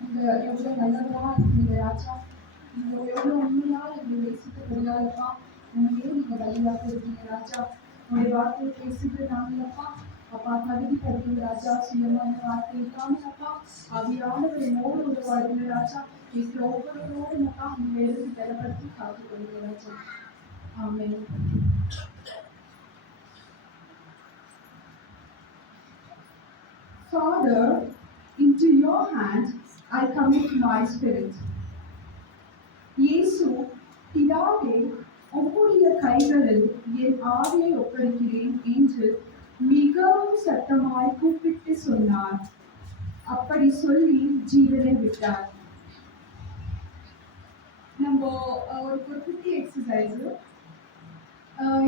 நீங்க எவ்வளோ நல்லவா இருக்கீங்க ராஜா. நீங்க எவ்வளோ உண்மையா எங்களை நேசிக்க முடியாதப்பா. உண்மையே நீங்க வழியாக இருக்கீங்க ராஜா. உங்களுடைய வார்த்தையை பேசுகிற நாங்களப்பா அப்பா தகுதிப்படுத்துங்க ராஜா. சுயமான வார்த்தை காமிச்சப்பா அவியானவரை மோடு உருவாடுங்க ராஜா. இருக்கிற ஒவ்வொருவரோடும் அப்பா நீங்க எழுதி பலப்படுத்தி காத்துக்கொள்ளுங்க ராஜா. ஆமென். Father, into your hand I commit my spirit. இயேசு பிதாவே உம்முடைய கைகளில் என் ஆவியை ஒப்படைக்கிறேன் என்று மிகவும் சத்தமாய் கூப்பிட்டு சொன்னார். அப்படி சொல்லி ஜீவனை விட்டார். நம்ம ஒரு குட்டி எக்ஸசைஸ்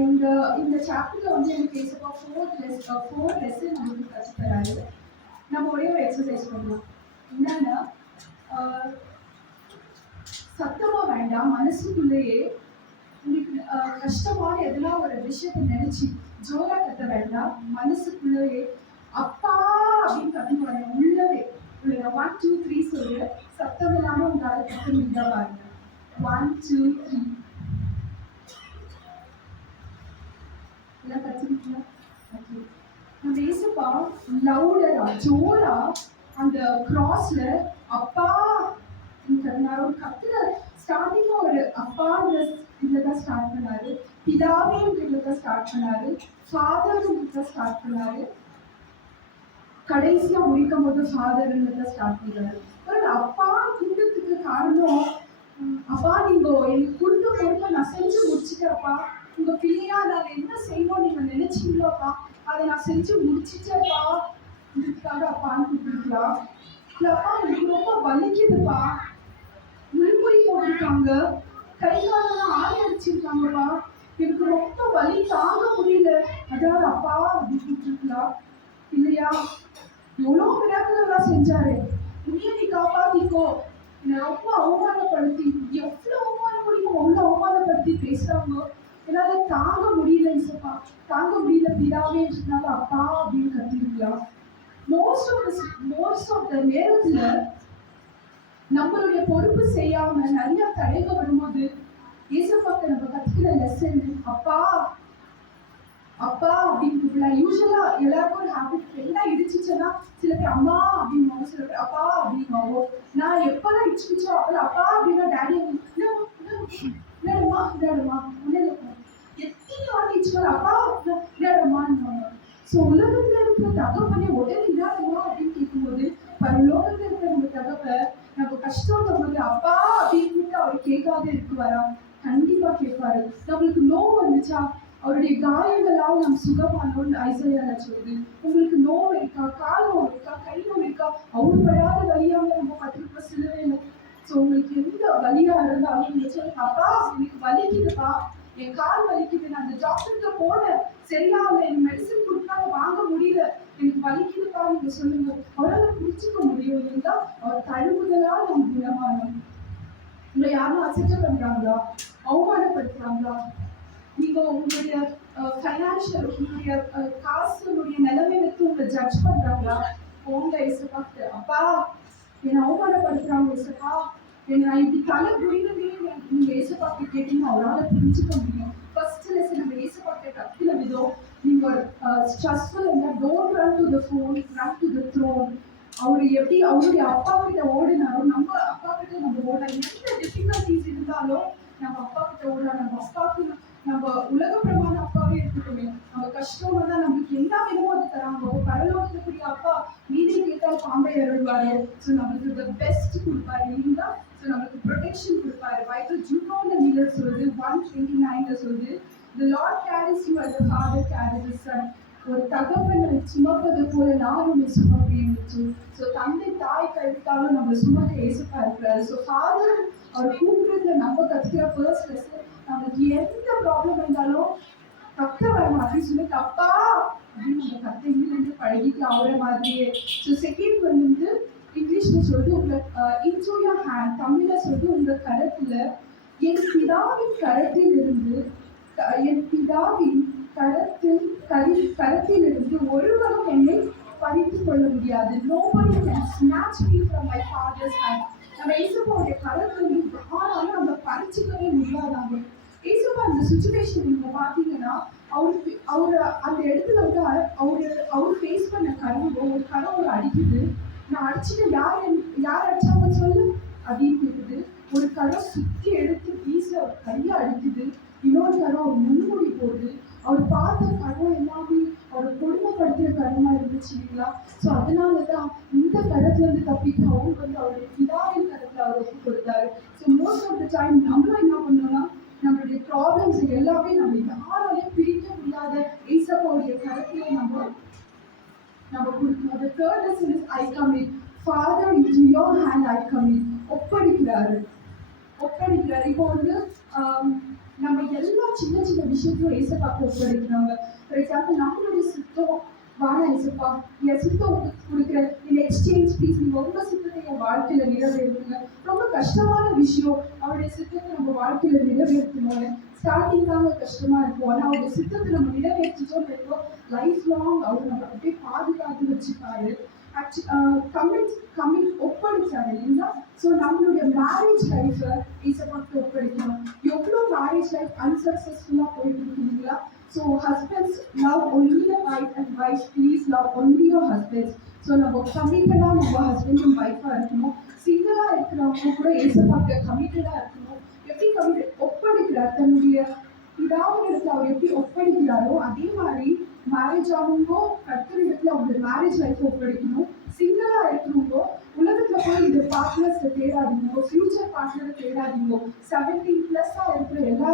இந்த இந்த சாப்டர்ல வந்து எனக்கு பேசப்போ ஃபோர் லெசன் நமக்கு கற்றுத்தராரு. நம்ம ஒரே ஒரு எக்ஸசைஸ் பண்ணலாம். என்னன்னா சத்தமா வேண்டாம், மனசுக்குள்ளேயே உங்களுக்கு கஷ்டமான எதனா ஒரு விஷயத்தை நினைச்சு ஜோரா கத்த வேண்டாம். மனசுக்குள்ளேயே அப்பா அப்படின்னு கத்தி வரேன். உள்ளவே உள்ள 1 2 3 சொல்லு. சத்தம் இல்லாம உங்களால கத்த முடிந்தா பாருங்க. 1 2 3 எல்லாம் கத்துக்கிட்டீங்களா? நம்ம ஏசப்பா லவுடரா ஜோரா அந்த கிராஸ்ல அப்பா ஒரு கத்துல ஸ்டார்டிங்ல ஒரு அப்பான்ற இதுலதான் ஸ்டார்ட் பண்ணாரு, பிதாவேன்றதுதான் ஸ்டார்ட் பண்ணாரு, ஃபாதர்ன்றத ஸ்டார்ட் பண்ணாரு, கடைசியா முடிக்கும் போது ஃபாதர்ன்றத ஸ்டார்ட் பண்ணாரு. ஒரு அப்பா கூட்டத்துக்கு காரணம் அப்பா நீங்க எனக்கு கொடுத்த பொறுப்பை நான் செஞ்சு முடிச்சுட்டேன்ப்பா. உங்க பிள்ளையா நான் என்ன செய்யணும் நீங்க நினைச்சீங்களோப்பா அதை நான் செஞ்சு முடிச்சுட்டேன்ப்பா. இதுக்காக அப்பான்னு கூப்பிட்டுருக்கலாம். இல்லப்பா எனக்கு ரொம்ப வலிக்குதுப்பா, முழுமொழி போட்டிருக்காங்க, கை காலெல்லாம் ஆடி அடிச்சிருக்காங்கப்பா, எனக்கு ரொம்ப வலி தாங்க முடியல, அதாவது அப்பா அப்படின்னு கூப்பிட்டுருக்கலாம். இல்லையா எவ்வளோ மிராக்கிளெல்லாம் செஞ்சாரு, உன்னைய நீ காப்பாத்திக்கோ, என்னை ரொம்ப அவமானப்படுத்தி எவ்வளோ அவமானம் முடியுமோ அவ்வளோ அவமானப்படுத்தி பேசுறாங்க, என்னால தாங்க முடியல இசப்பா, தாங்க முடியல பிதாவே சொன்னால அப்பா அப்படின்னு கத்திருக்கலாம். மோஸ்ட் ஆஃப் த நேரத்துல நம்மளுடைய பொறுப்பு செய்யாம நிறைய தடைகள் வரும்போது ஏசப்பாக்க நம்ம கத்துக்கிற லெசன் அப்பா அப்பா அப்படின்னு கூப்பிடலாம். யூஸ்வலா எல்லாருக்கும் ஒரு ஹேபிட் எல்லாம் இடிச்சுச்சுன்னா சில பேர் அம்மா அப்படின்வாங்க, சில பேர் அப்பா அப்படின்வாங்க. நான் எப்பெல்லாம் இடிச்சுச்சோ அப்பெல்லாம் அப்பா அப்படின்னா டேடி விளையாடுமா விளையாடுமா விளையாடுமா எத்தனை வாட்டி இடிச்சுக்கோ அப்பா விளையாடுமான்னு. ஸோ உலகத்துல இருக்கிற தகப்பனே உடனே விளையாடுமா அப்படின்னு கேட்கும்போது பரலோகத்துல இருக்கிற நம்ம தகப்ப நம்ம கஷ்டம் நம்மளுக்கு அப்பா அப்படின்னு அவர் கேட்காத இருக்குவாரா? கண்டிப்பா கேட்பாரு. நம்மளுக்கு நோவு வந்துச்சா அவருடைய காயங்களால் நாம் சுகமானோன்னு ஐசையால சொல்லுது. உங்களுக்கு நோவு இருக்கா, கால் நோவு இருக்கா, கை நோவு இருக்கா, அவர் படாத வழியாக நம்ம பத்திரிக்கை சிலவே இல்லை. ஸோ உங்களுக்கு எந்த வழியா இருந்தாலும் நீங்க சொல்லுங்க அப்பா எனக்கு வலிக்குதுப்பா, என் கால் வலிக்குது, நான் அந்த டாக்டருக்கு போனேன் சரியாகல, எனக்கு மெடிசன் கொடுத்தாங்க வாங்க முடியல, எனக்கு வலிக்குதுப்பா நீங்க சொல்லுங்க. அவரால் புரிச்சுக்க முடியும் இல்லைங்களா? அவர் தழுவுதலால் நம்ம குணமானோம். உங்களை யாரும் அசைக்க பண்றாங்களா, அவமானப்படுத்துறாங்களா, நீங்க உங்களுடைய ஃபைனான்ஷியல் உங்களுடைய காசுடைய நிலைமை வைத்து உங்களை ஜட்ஜ் பண்றாங்களா? உங்க இசப்பாக்கு அப்பா என்னை அவமானப்படுத்துறாங்க இசப்பா, என்னை நான் இப்படி தலை புரியுறதே நீங்க இசப்பாக்கு கேட்டீங்கன்னா அவரால் புரிஞ்சுக்க முடியும். ஃபர்ஸ்ட் லெசன் நம்ம இசப்பாக்கு கத்துக்கிற விதம், நீங்க ஸ்ட்ரெஸ்ஃபுல் இல்லை, don't run to the phone, run to the throne. அவரு எப்படி அவருடைய அப்பா கிட்ட ஓடினாலும் நம்ம அப்பா கிட்ட நம்ம ஓட, எந்த டிஃபிகல்டிஸ் இருந்தாலும் நம்ம அப்பா கிட்ட ஓட, நம்ம அப்பாவுக்கு நம்ம உலக பிரமாண அப்பாவே இருக்கட்டுமே, நம்ம கஷ்டம் வந்தா நம்மளுக்கு என்ன வேணுமோ அது தராங்க. பரலோகத்துக்குரிய அப்பா மீதி கேட்டால் பாம்பை அருள்வாரு. ஸோ நம்மளுக்கு த பெஸ்ட் கொடுப்பாரு இல்லைங்களா? ஸோ நம்மளுக்கு ப்ரொடெக்ஷன் கொடுப்பாரு. பைபிள் ஜூனோன்னு நீங்கள் சொல்லுது 1:29 சொல்லுது, the Lord carries you as a father carries his son. ஒரு தகப்பனை சுமப்பது போல நான் உன்னை சுமப்பேன். ஸோ தந்தை தாய் கழித்தாலும் நம்ம சுமக்க ஏசப்பா இருக்கிறாரு. ஸோ ஃபாதர் அவர் கூப்பிடுறதுல நம்ம கத்துக்கிற ஃபர்ஸ்ட் லெசன், நமக்கு எந்த ப்ராப்ளம் இருந்தாலும் கத்த வரணும் அப்படின்னு சொல்லி தப்பா அப்படின்னு நம்ம கத்தையிலிருந்து பழகிக்கலாம் அவரை மாதிரியே. ஸோ செகண்ட் வந்து இங்கிலீஷ்ல சொல்லிட்டு உங்களை இன்டூ யோர் ஹேண்ட், தமிழ்ல சொல்லிட்டு உங்க கரத்துல, என் பிதாவின் கரத்தில் இருந்து என் பிதாவின் கரத்திலிருந்து ஒருவரும் என்னை பறித்து கொள்ள முடியாது. Nobody can snatch me from my father's hand. நம்ம இயேசுவோடைய கரத்துல இருந்து யாராலும் நம்ம பறிச்சுக்கவே முடியாதாங்க. இயேசுவா அந்த சுச்சுவேஷன் நீங்க பாத்தீங்கன்னா, அவரு அந்த இடத்துல வந்து அவரு ஃபேஸ் பண்ண ஒரு கரம் ஒரு அடிக்குது. நான் அடிச்சுட்டு யார் அடிச்சாங்கன்னு சொல்லு அப்படின்னு கேக்குது. ஒரு கரம் சுத்தி எடுத்து வீச கையை அடிக்குது. இன்னொரு கரம் அவர் முன்மொழி போகுது. அவர் பார்த்த கரம் எல்லாமே அவரை கொடுமைப்படுத்துற கரமா இருந்துச்சு இல்லைங்களா? ஸோ அதனாலதான் இந்த கரத்துல இருந்து தப்பிட்டு அவங்க வந்து அவருடைய பிதாவின் கரத்துல அவர் ஒப்பு கொடுத்தாரு. So most of the time நம்மளும் என்ன பண்ணோம்னா, நம்மளுடைய ப்ராப்ளம்ஸ் எல்லாமே நம்ம யாராலையும் பிரிக்க முடியாத ஏசப்பாவுடைய கரத்துல நம்ம கொடுக்கணும். The third lesson is I commit. Father, into your hand I commit. ஒப்படைக்கிறாரு. இப்போ வந்து நம்ம எல்லா சின்ன சின்ன விஷயத்தையும் ஏசப்பாக்கு ஒப்படைக்கிறாங்க. ஃபார் எக்ஸாம்பிள் நம்மளுடைய சித்தம் வேணாம் ஏசப்பா, என் சித்தம் கொடுக்குறேன், இந்த எக்ஸ்சேஞ்ச் ப்ளீஸ், நீங்க உங்க சித்தத்தை என் வாழ்க்கையில நிறைவேற்றுங்க. ரொம்ப கஷ்டமான விஷயம் அவருடைய சித்தத்தை நம்ம வாழ்க்கையில நிறைவேற்றணும்னு. ஸ்டார்டிங் தாங்க கஷ்டமா இருக்கும். ஆனா அவருடைய சித்தத்தை நம்ம நிறைவேற்றிட்டோம் இருக்கோம், லைஃப் லாங் அவர் நம்ம அப்படியே பாதுகாத்து வச்சுப்பாரு. கமிட் ஒப்படைச்சாரு இல்லைங்களா? ஸோ நம்மளுடைய மேரேஜ் லைஃப்பை ஏசப்பாக்கு ஒப்படைக்கணும். எவ்வளோ மேரேஜ் லைஃப் அன்சக்சஸ்ஃபுல்லாக போயிட்டு இருக்குங்களா? So husbands love only the wife and wife please love only your husbands. So நம்ம கமிட்டடாக நம்ம ஹஸ்பண்ட் அண்ட் ஒய்ஃபாக இருக்கணும். சிங்கிளாக இருக்கிறவங்க கூட ஏசப்பாக்கு கமிட்டடாக இருக்கணும். எப்படி கமிட் ஒப்படைக்கிறார் தன்னுடைய பிதாவினிடத்தில் அவர் எப்படி ஒப்படைக்கிறாரோ அதே மாதிரி மேரேஜ் ஆகும்போ கர்த்தர் இடத்துல அவங்களுடைய மேரேஜ் லைஃப் ஒப்படைக்கணும். சிங்கிளா இருக்கணுங்கோ உலகத்துல போய் இது பார்ட்னர்ஸ் தேடாதீங்க, ஃபியூச்சர் பார்ட்னரை தேடாதீங்க. 17+ இருக்கிற எல்லா